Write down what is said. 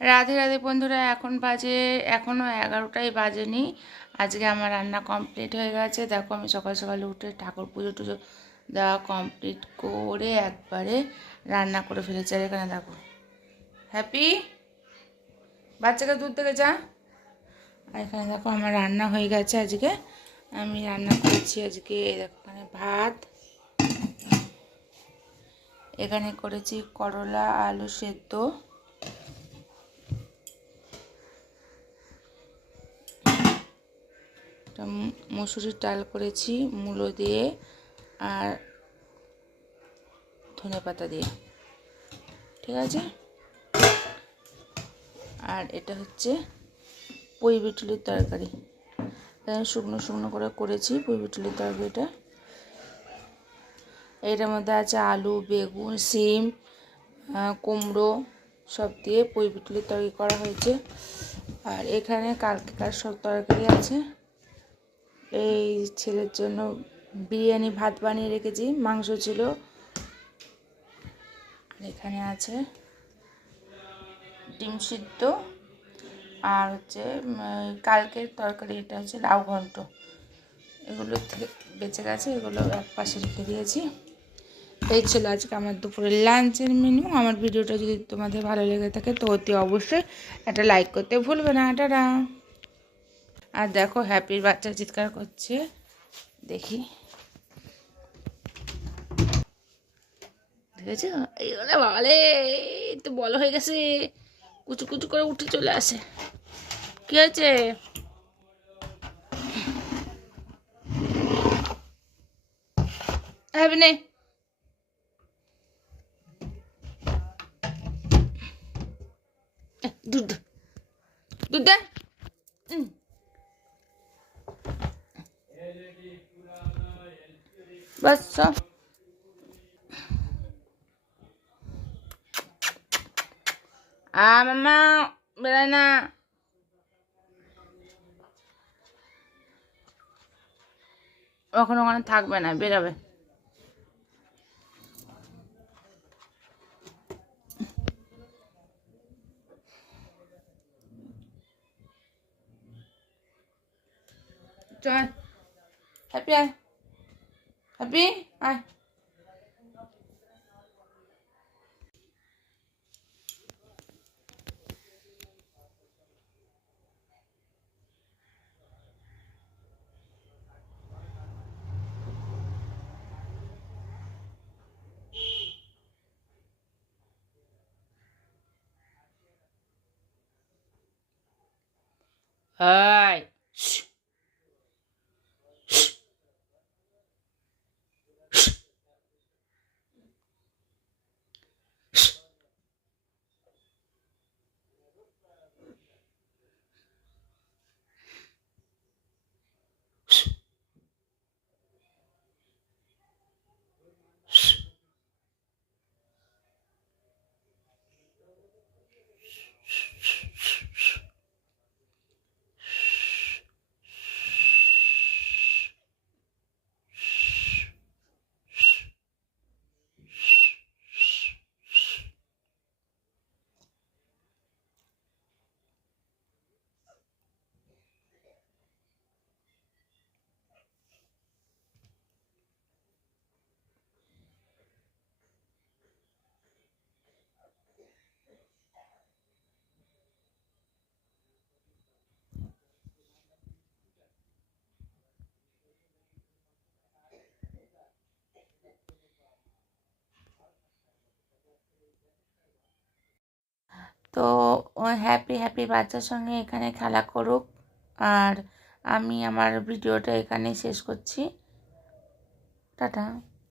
রাধে রাধে বন্ধুরা, এখন বাজে এখনও 11টাই বাজেনি। আজকে আমার রান্না কমপ্লিট হয়ে গেছে। দেখো আমি সকাল সকালে উঠে ঠাকুর পুজো টুজো দেওয়া কমপ্লিট করে একবারে রান্না করে ফেলেছি। আর এখানে দেখো হ্যাপি বাচ্চাকে দুধ থেকে যা। আর এখানে দেখো আমার রান্না হয়ে গেছে। আজকে আমি রান্না করেছি আজকে দেখো এখানে ভাত, এখানে করেছি করলা আলু সেদ্ধ, মুসুরির ডাল করেছি মূলো দিয়ে আর ধনেপাতা দিয়ে, ঠিক আছে। আর এটা হচ্ছে পুঁই বিটুলির তরকারি, শুকনো শুকনো করে করেছি পুঁই বিটুলির তরকারিটা। এটার মধ্যে আছে আলু, বেগুন, শিম, কুমড়ো সব দিয়ে পুঁই বিটুলির তরকারি করা হয়েছে। আর এখানে কালকেকার সব তরকারি আছে। এই ছেলের জন্য বিরিয়ানি ভাত বানিয়ে রেখেছি, মাংস ছিল। আর এখানে আছে ডিম সিদ্ধ আর হচ্ছে কালকের তরকারি, এটা হচ্ছে লাউ ঘন্ট। এগুলো থেকে বেঁচে গেছে, এগুলো এক পাশে রেখে দিয়েছি। এই ছিল আজকে আমার দুপুরের লাঞ্চের মেনু। আমার ভিডিওটা যদি তোমাদের ভালো লেগে থাকে তো অতি অবশ্যই একটা লাইক করতে ভুলবে না। টাটা। আর দেখো হ্যাপির বাচ্চা চিৎকার করছে, দেখি দেখেছো? এইগুলো বাবালে তো বড় হয়ে গেছে, কুচু কুচু করে উঠে চলে আসে। কি হয়েছে? হ্যাপি নেই, দুধ দুধ দে। বাস মামা বেড়ায় না। এখন ওখানে থাকবে না, বেরাবে। চল হ্যাপি আয়, হ্যাপি আয়। হাই তো হ্যাপি হ্যাপি বাচ্চার সঙ্গে এখানে খেলা করুক। আর আমি আমার ভিডিওটা এখানেই শেষ করছি। টাটা।